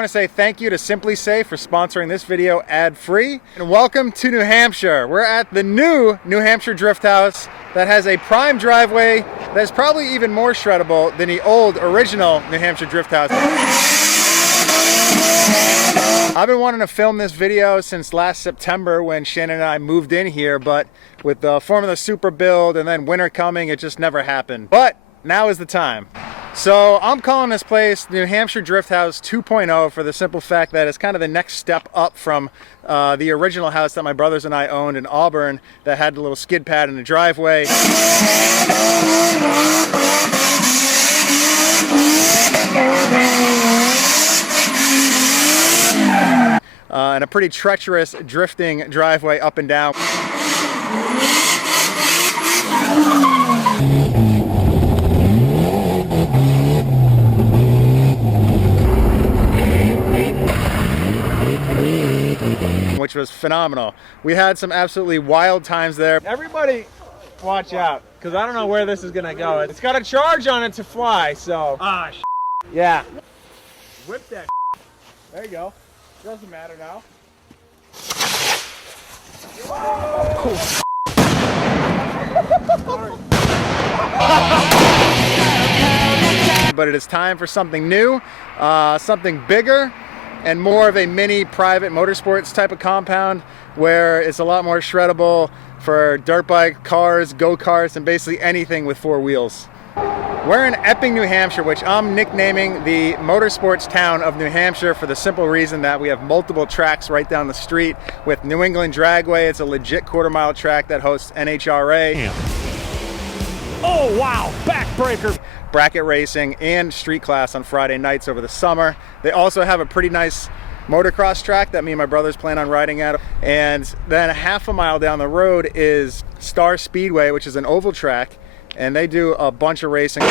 want to say thank you to Simply Safe for sponsoring this video ad-free. And welcome to New Hampshire. We're at the new New Hampshire Drift House that has a prime driveway that is probably even more shreddable than the old original New Hampshire Drift House. I've been wanting to film this video since last September when Shannon and I moved in here, but with the Formula Super build and then winter coming, it just never happened. But now is the time. So I'm calling this place New Hampshire Drift House 2.0 for the simple fact that it's kind of the next step up from the original house that my brothers and I owned in Auburn that had the little skid pad in the driveway. And a pretty treacherous drifting driveway up and down. Which was phenomenal. We had some absolutely wild times there. Everybody watch out, because I don't know where this is gonna go. It's got a charge on it to fly, so. Ah, yeah. Whip that. There you go. Doesn't matter now. But it is time for something new, something bigger, and more of a mini private motorsports type of compound where it's a lot more shreddable for dirt bike, cars, go-karts, and basically anything with four wheels. We're in Epping, New Hampshire, which I'm nicknaming the Motorsports town of New Hampshire for the simple reason that we have multiple tracks right down the street. With New England Dragway, it's a legit quarter-mile track that hosts NHRA. Damn. Oh wow, backbreaker. Bracket racing and street class on Friday nights over the summer. They also have a pretty nice motocross track that me and my brothers plan on riding at. And then a half a mile down the road is Star Speedway, which is an oval track. And they do a bunch of racing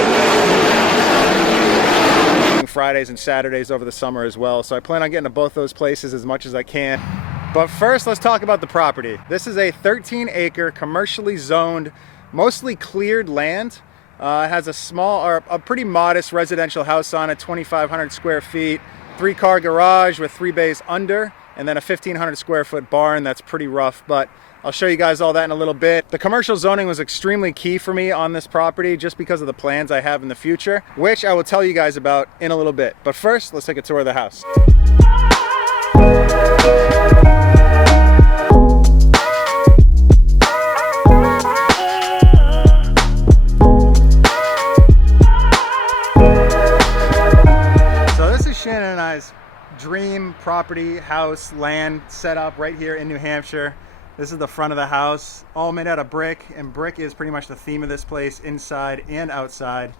Fridays and Saturdays over the summer as well. So I plan on getting to both those places as much as I can. But first, let's talk about the property. This is a 13-acre commercially zoned, mostly cleared land. It has a pretty modest residential house on it, 2,500 square feet, 3-car garage with 3 bays under, and then a 1,500 square foot barn that's pretty rough, but I'll show you guys all that in a little bit. The commercial zoning was extremely key for me on this property just because of the plans I have in the future, which I will tell you guys about in a little bit. But first, let's take a tour of the house. Shannon and I's dream property, house, land set up right here in New Hampshire. This is the front of the house, all made out of brick, and brick is pretty much the theme of this place, inside and outside.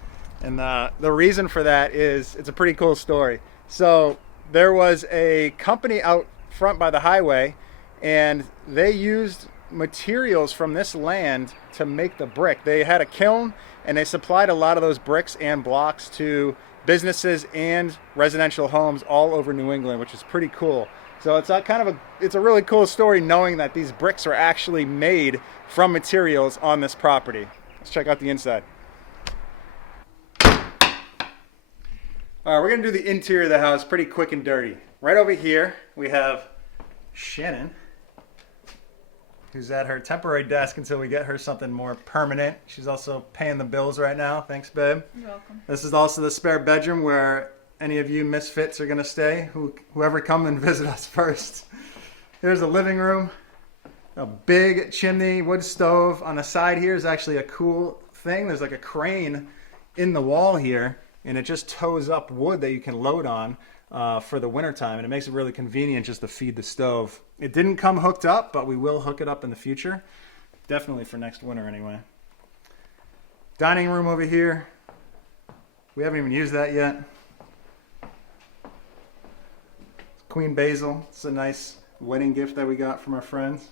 And the reason for that is it's a pretty cool story. So there was a company out front by the highway, and they used materials from this land to make the brick. They had a kiln, and they supplied a lot of those bricks and blocks to businesses and residential homes all over New England, which is pretty cool. So it's a really cool story knowing that these bricks are actually made from materials on this property. Let's check out the inside. All right, we're gonna do the interior of the house pretty quick and dirty. Right over here, we have Shannon, who's at her temporary desk until we get her something more permanent. She's also paying the bills right now. Thanks, babe. You're welcome. This is also the spare bedroom where any of you misfits are gonna stay, whoever come and visit us first. Here's the living room. A big chimney, wood stove. On the side here is actually a cool thing. There's like a crane in the wall here, and it just tows up wood that you can load on for the wintertime, and it makes it really convenient just to feed the stove. It didn't come hooked up, but we will hook it up in the future. Definitely for next winter anyway. Dining room over here. We haven't even used that yet. Queen Basil. It's a nice wedding gift that we got from our friends.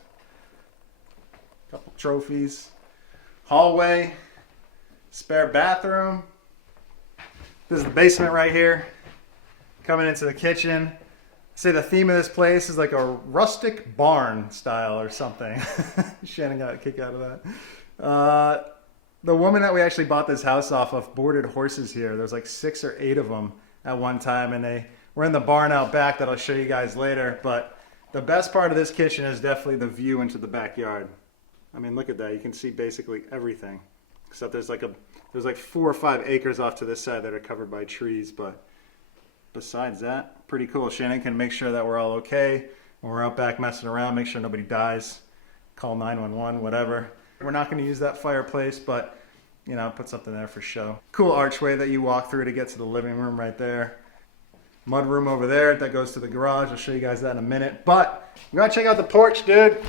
Couple trophies. Hallway. Spare bathroom. This is the basement right here. Coming into the kitchen. I'd say the theme of this place is like a rustic barn style or something. Shannon got a kick out of that. The woman that we actually bought this house off of boarded horses here. There's like 6 or 8 of them at one time, and they We're in the barn out back that I'll show you guys later, but the best part of this kitchen is definitely the view into the backyard. I mean, look at that. You can see basically everything, except there's like 4 or 5 acres off to this side that are covered by trees, but besides that, pretty cool. Shannon can make sure that we're all okay when we're out back messing around, make sure nobody dies, call 911, whatever. We're not going to use that fireplace, but you know, put something there for show. Cool archway that you walk through to get to the living room right there. Mud room over there that goes to the garage. I'll show you guys that in a minute. But we gotta check out the porch, dude.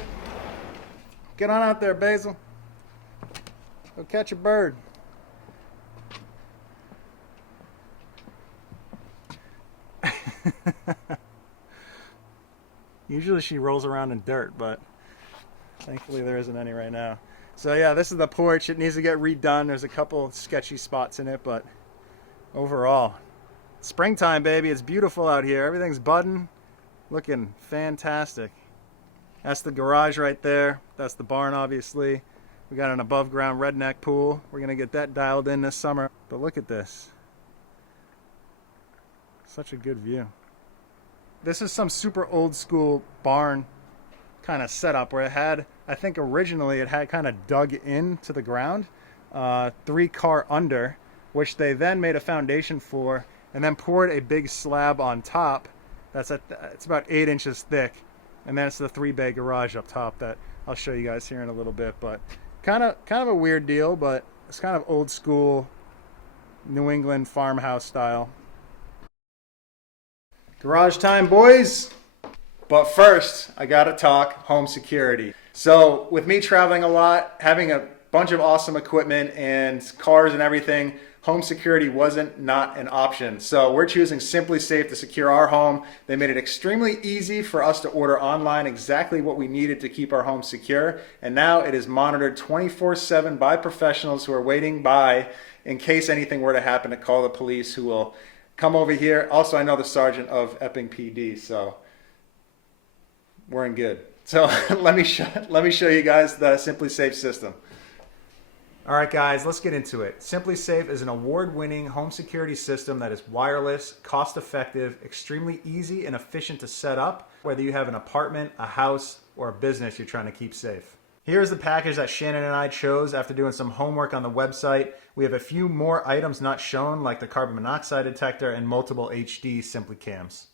Get on out there, Basil. Go catch a bird. Usually she rolls around in dirt, but thankfully there isn't any right now. So yeah, this is the porch. It needs to get redone. There's a couple sketchy spots in it, but overall, springtime, baby. It's beautiful out here. Everything's budding, looking fantastic. That's the garage right there. That's the barn, obviously. We got an above ground redneck pool. We're gonna get that dialed in this summer. But look at this. Such a good view. This is some super old school barn kind of setup where it had, I think originally it had kind of dug into the ground, 3-car under, which they then made a foundation for and then poured a big slab on top. It's about 8 inches thick, and then it's the 3-bay garage up top that I'll show you guys here in a little bit. But kind of a weird deal, but it's kind of old school New England farmhouse style. Garage time, boys. But first, I gotta talk home security. So with me traveling a lot, having a bunch of awesome equipment and cars and everything, home security wasn't not an option. So we're choosing Simply Safe to secure our home. They made it extremely easy for us to order online exactly what we needed to keep our home secure. And now it is monitored 24/7 by professionals who are waiting by in case anything were to happen to call the police, who will come over here. Also, I know the sergeant of Epping PD, so we're in good. So let me show you guys the Simply Safe system. All right, guys, let's get into it. Simply Safe is an award-winning home security system that is wireless, cost-effective, extremely easy and efficient to set up, whether you have an apartment, a house, or a business you're trying to keep safe. Here's the package that Shannon and I chose after doing some homework on the website. We have a few more items not shown, like the carbon monoxide detector and multiple HD Simply cams.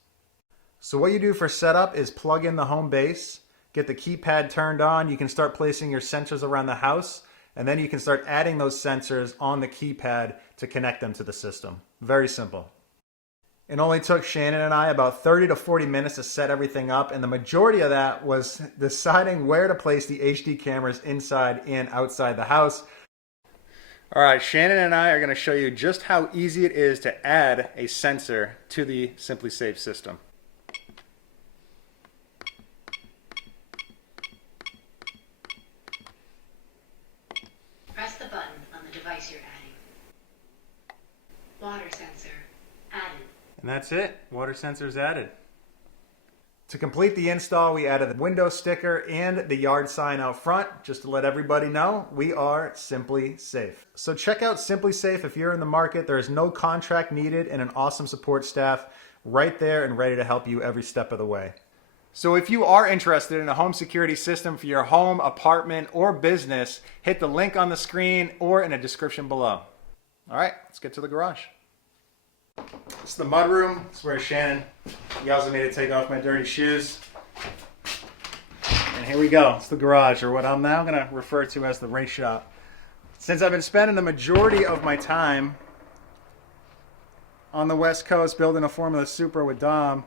So what you do for setup is plug in the home base, get the keypad turned on. You can start placing your sensors around the house, and then you can start adding those sensors on the keypad to connect them to the system. Very simple. It only took Shannon and I about 30 to 40 minutes to set everything up, and the majority of that was deciding where to place the HD cameras inside and outside the house. All right, Shannon and I are going to show you just how easy it is to add a sensor to the Simply Safe system. Press the button on the device you're adding. Water sensor added. And that's it. Water sensors added. To complete the install, we added the window sticker and the yard sign out front, just to let everybody know we are Simply Safe. So check out Simply Safe if you're in the market. There is no contract needed and an awesome support staff right there and ready to help you every step of the way. So if you are interested in a home security system for your home, apartment, or business, hit the link on the screen or in the description below. All right, let's get to the garage. This is the mud room. It's where Shannon yells at me to take off my dirty shoes. And here we go. It's the garage, or what I'm now going to refer to as the race shop. Since I've been spending the majority of my time on the West Coast building a Formula Supra with Dom,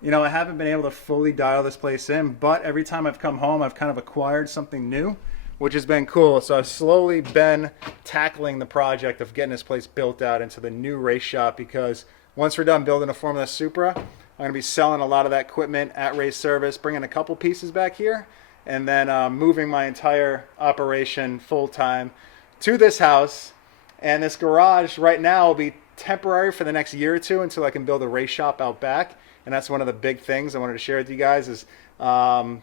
you know, I haven't been able to fully dial this place in, but every time I've come home, I've kind of acquired something new, which has been cool. So I've slowly been tackling the project of getting this place built out into the new race shop, because once we're done building a Formula Supra, I'm going to be selling a lot of that equipment at Race Service, bringing a couple pieces back here, and then moving my entire operation full-time to this house. And this garage right now will be temporary for the next year or two until I can build a race shop out back. And that's one of the big things I wanted to share with you guys is, or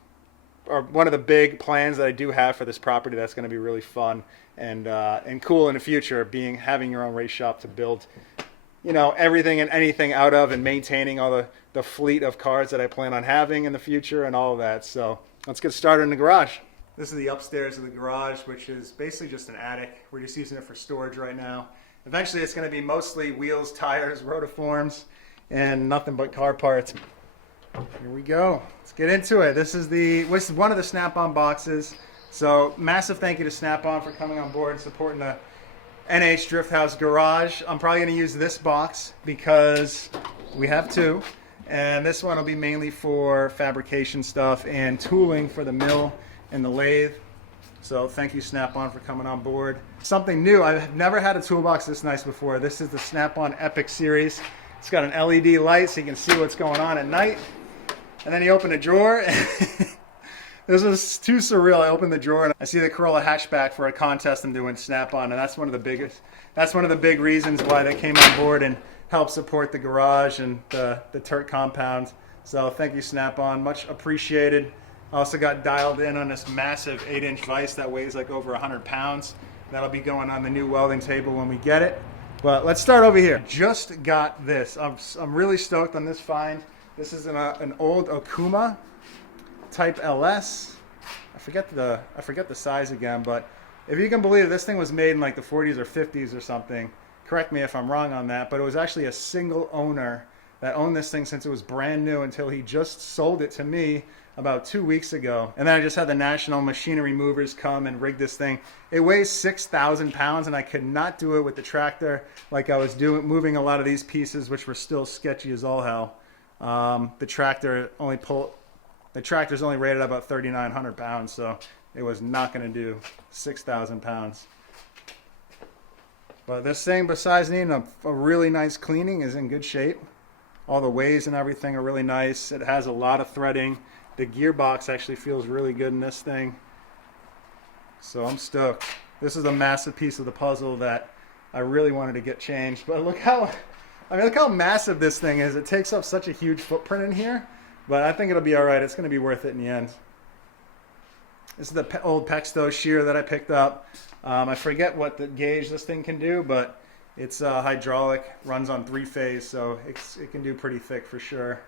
one of the big plans that I do have for this property that's going to be really fun and cool in the future, having your own race shop to build, you know, everything and anything out of and maintaining all the fleet of cars that I plan on having in the future and all of that. So let's get started in the garage. This is the upstairs of the garage, which is basically just an attic. We're just using it for storage right now. Eventually it's going to be mostly wheels, tires, rotiforms, and nothing but car parts. Here we go. Let's get into it. This is one of the Snap-on boxes. So massive thank you to Snap-on for coming on board and supporting the NH Drift House garage. I'm probably going to use this box because we have two. And this one will be mainly for fabrication stuff and tooling for the mill and the lathe. So thank you, Snap-on, for coming on board. Something new. I've never had a toolbox this nice before. This is the Snap-on Epic series. It's got an LED light so you can see what's going on at night. And then you open a drawer. This was too surreal. I opened the drawer and I see the Corolla hatchback for a contest I'm doing Snap-on, and that's one of the big reasons why they came on board and helped support the garage and the Tuerck compound. So thank you, Snap-on, much appreciated. I also got dialed in on this massive 8-inch vise that weighs like over 100 pounds. That'll be going on the new welding table when we get it. But let's start over here. Just got this. I'm really stoked on this find. This is an old Okuma Type LS. I forget the size again, but if you can believe it, this thing was made in like the 40s or 50s or something. Correct me if I'm wrong on that, but it was actually a single owner that owned this thing since it was brand new until he just sold it to me about 2 weeks ago. And then I just had the National Machinery Movers come and rig this thing. It weighs 6,000 pounds, and I could not do it with the tractor like I was moving a lot of these pieces, which were still sketchy as all hell. The tractor's only rated about 3,900 pounds, so it was not going to do 6,000 pounds. But this thing, besides needing a really nice cleaning, is in good shape. All the ways and everything are really nice. It has a lot of threading. The gearbox actually feels really good in this thing. So I'm stoked. This is a massive piece of the puzzle that I really wanted to get changed. But look how massive this thing is. It takes up such a huge footprint in here. But I think it'll be all right. It's going to be worth it in the end. This is the old Pexto shear that I picked up. I forget what the gauge this thing can do, but it's hydraulic, runs on 3-phase, so it can do pretty thick for sure.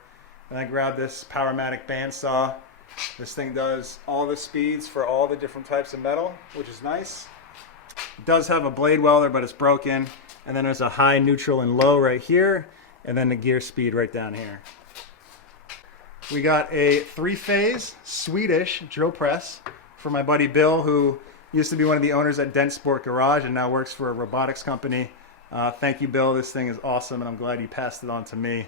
And I grabbed this Powermatic bandsaw. This thing does all the speeds for all the different types of metal, which is nice. It does have a blade welder, but it's broken. And then there's a high, neutral, and low right here, and then the gear speed right down here. We got a 3-phase Swedish drill press for my buddy Bill, who used to be one of the owners at Dent Sport Garage and now works for a robotics company. Thank you, Bill. This thing is awesome, and I'm glad you passed it on to me.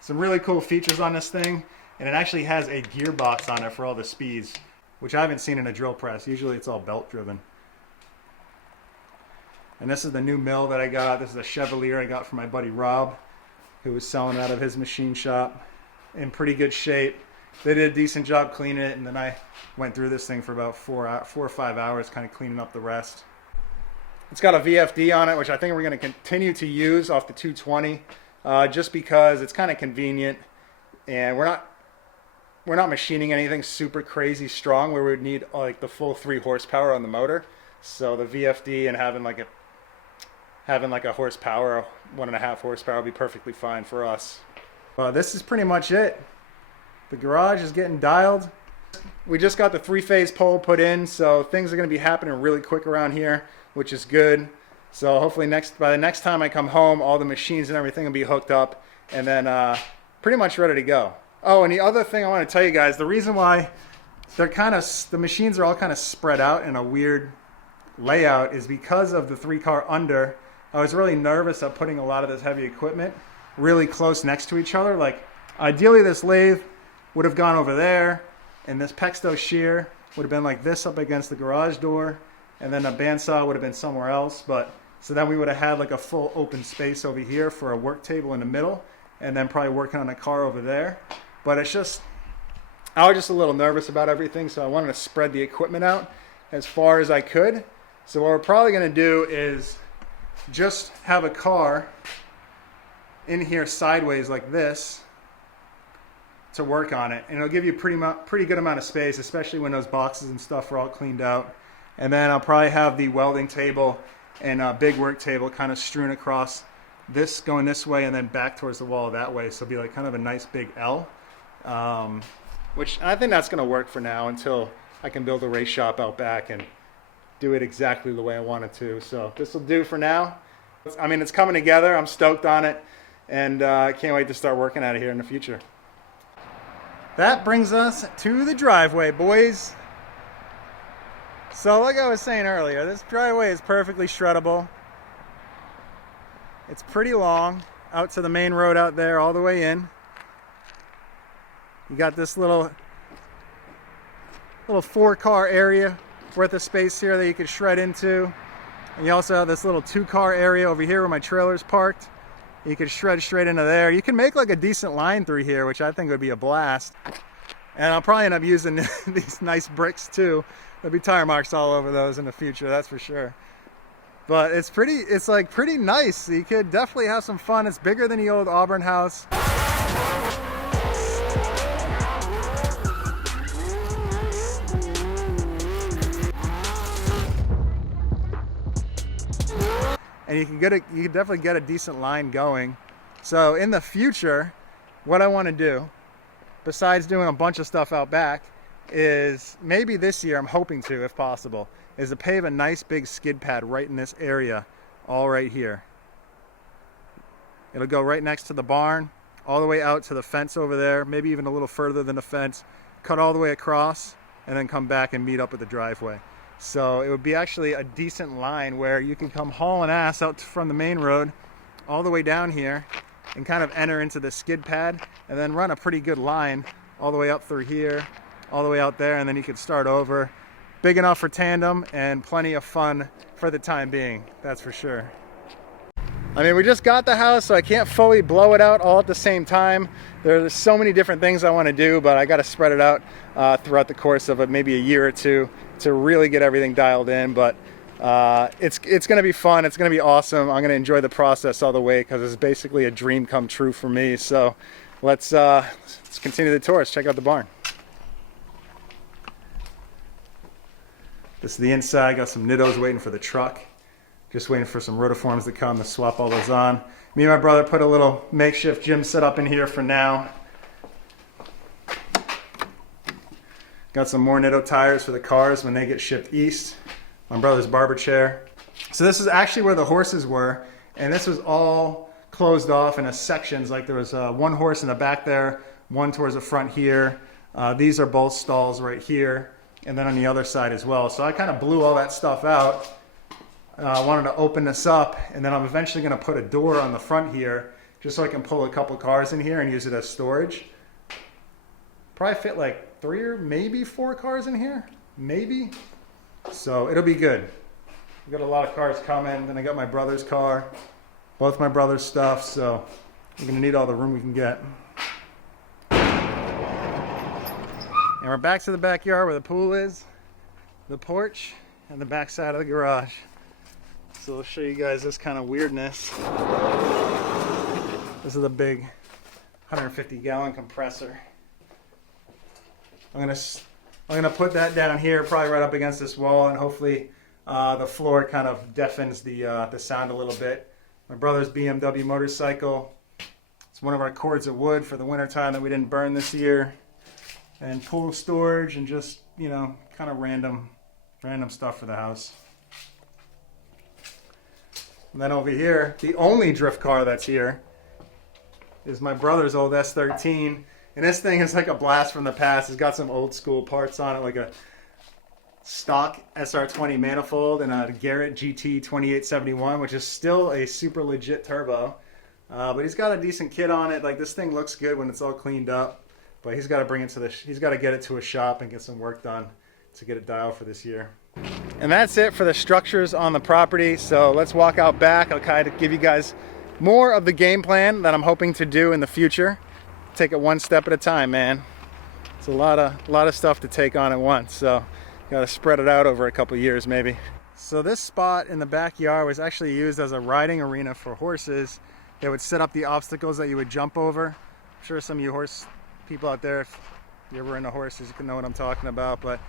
Some really cool features on this thing, and it actually has a gearbox on it for all the speeds, which I haven't seen in a drill press. Usually it's all belt driven. And this is the new mill that I got. This is a Chevalier I got from my buddy Rob, who was selling out of his machine shop. In pretty good shape. They did a decent job cleaning it, and then I went through this thing for about 4 or 5 hours kind of cleaning up the rest. It's got a VFD on it, which I think we're going to continue to use off the 220 just because it's kind of convenient, and we're not machining anything super crazy strong where we would need like the full 3 horsepower on the motor. So the VFD and having like a horsepower, 1.5 horsepower would be perfectly fine for us. This is pretty much it. The garage is getting dialed. We just got the 3-phase pole put in, so things are going to be happening really quick around here, which is good. So hopefully by the next time I come home, all the machines and everything will be hooked up, and then pretty much ready to go. Oh, and the other thing I want to tell you guys, the reason why the machines are all kind of spread out in a weird layout is because of the 3-car under. I was really nervous of putting a lot of this heavy equipment really close next to each other. Like ideally this lathe would have gone over there, and this Pexto shear would have been like this up against the garage door, and then a bandsaw would have been somewhere else. But so then we would have had like a full open space over here for a work table in the middle, and then probably working on a car over there. But it's just, I was just a little nervous about everything, so I wanted to spread the equipment out as far as I could. So what we're probably going to do is just have a car in here sideways like this to work on it, and it'll give you pretty good amount of space, especially when those boxes and stuff are all cleaned out. And then I'll probably have the welding table and a big work table kind of strewn across this going this way and then back towards the wall that way. So it'll be like kind of a nice big L, which I think that's going to work for now until I can build a race shop out back and do it exactly the way I want it to. So this will do for now. I mean, it's coming together. I'm stoked on it, and I can't wait to start working at it here in the future. That brings us to the driveway, boys. So like I was saying earlier, this driveway is perfectly shreddable. It's pretty long, out to the main road out there, all the way in. You got this little 4-car area worth of space here that you can shred into. And you also have this little 2-car area over here where my trailer's parked. You can shred straight into there. You can make like a decent line through here, which I think would be a blast. And I'll probably end up using these nice bricks too. There'll be tire marks all over those in the future, that's for sure. But it's like pretty nice. You could definitely have some fun. It's bigger than the old Auburn house. And you can definitely get a decent line going. So in the future, what I want to do, besides doing a bunch of stuff out back, is maybe this year, I'm hoping to, if possible, is to pave a nice big skid pad right in this area, all right here. It'll go right next to the barn, all the way out to the fence over there, maybe even a little further than the fence, cut all the way across, and then come back and meet up with the driveway. So it would be actually a decent line where you can come hauling ass out from the main road all the way down here and kind of enter into the skid pad and then run a pretty good line all the way up through here, all the way out there, and then you could start over. Big enough for tandem and plenty of fun for the time being, that's for sure. I mean, we just got the house, so I can't fully blow it out all at the same time. There's so many different things I want to do, but I got to spread it out throughout the course of maybe a year or two to really get everything dialed in. But it's going to be fun. It's going to be awesome. I'm going to enjoy the process all the way because it's basically a dream come true for me. So let's continue the tour. Let's check out the barn. This is the inside. Got some nittos waiting for the truck. Just waiting for some rotiforms to come to swap all those on. Me and my brother put a little makeshift gym set up in here for now. Got some more Nitto tires for the cars when they get shipped east. My brother's barber chair. So this is actually where the horses were, and this was all closed off into sections. Like there was one horse in the back there, one towards the front here. These are both stalls right here, and then on the other side as well. So I kind of blew all that stuff out. I wanted to open this up, and then I'm eventually going to put a door on the front here just so I can pull a couple cars in here and use it as storage. Probably fit like 3 or maybe 4 cars in here, maybe. So it'll be good. We got a lot of cars coming. Then I got my brother's car, both my brother's stuff, so we're going to need all the room we can get. And we're back to the backyard where the pool is, the porch, and the back side of the garage. So I'll show you guys this kind of weirdness. This is a big 150-gallon compressor. I'm gonna put that down here, probably right up against this wall, and hopefully the floor kind of deafens the sound a little bit. My brother's BMW motorcycle. It's one of our cords of wood for the winter time that we didn't burn this year. And pool storage and just, you know, kind of random stuff for the house. And then over here, the only drift car that's here is my brother's old S13. And this thing is like a blast from the past. It's got some old school parts on it, like a stock SR20 manifold and a Garrett GT 2871, which is still a super legit turbo. But he's got a decent kit on it. Like, this thing looks good when it's all cleaned up. But he's got to bring it to he's got to get it to a shop and get some work done to get it dialed for this year. And that's it for the structures on the property. So let's walk out back. I'll kind of give you guys more of the game plan that I'm hoping to do in the future. Take it one step at a time, man. It's a lot of stuff to take on at once. So got to spread it out over a couple years maybe. So this spot in the backyard was actually used as a riding arena for horses. They would set up the obstacles that you would jump over. I'm sure some of you horse people out there, if you're ever into horses, you can know what I'm talking about. But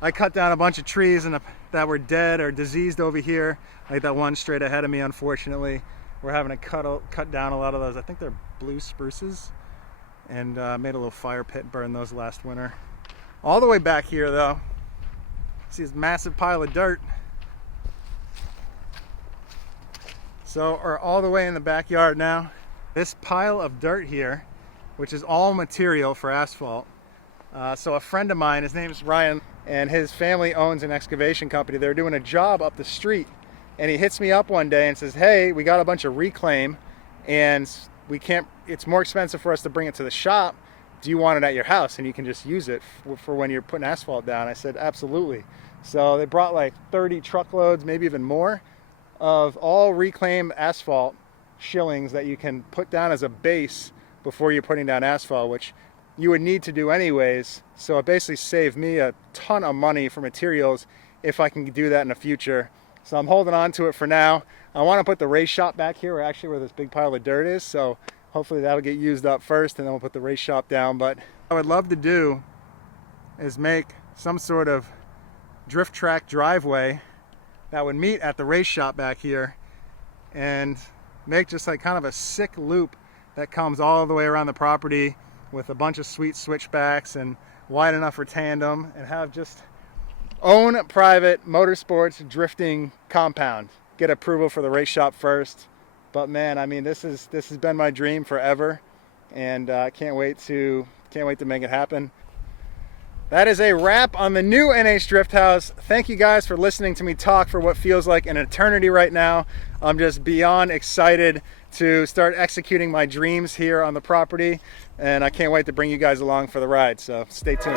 I cut down a bunch of trees that were dead or diseased over here, like that one straight ahead of me, unfortunately. we're having to cut down a lot of those. I think they're blue spruces, and made a little fire pit, burned those last winter. All the way back here though, see this massive pile of dirt. So we're all the way in the backyard now. This pile of dirt here, which is all material for asphalt. So a friend of mine, his name's Ryan, and his family owns an excavation company. They're doing a job up the street, and he hits me up one day and says, hey, we got a bunch of reclaim and it's more expensive for us to bring it to the shop. Do you want it at your house? And you can just use it for when you're putting asphalt down. I said, absolutely. So they brought like 30 truckloads, maybe even more, of all reclaimed asphalt shillings that you can put down as a base before you're putting down asphalt, which you would need to do anyways. So it basically saved me a ton of money for materials if I can do that in the future. So I'm holding on to it for now. I want to put the race shop back here, where this big pile of dirt is. So hopefully that'll get used up first, and then we'll put the race shop down. But what I would love to do is make some sort of drift track driveway that would meet at the race shop back here, and make just like kind of a sick loop that comes all the way around the property with a bunch of sweet switchbacks and wide enough for tandem, and have just own private motorsports drifting compound. Get approval for the race shop first. But man, I mean, this has been my dream forever, and I can't wait to make it happen. That is a wrap on the new NH Drift House. Thank you guys for listening to me talk for what feels like an eternity right now. I'm just beyond excited to start executing my dreams here on the property, and I can't wait to bring you guys along for the ride, so stay tuned.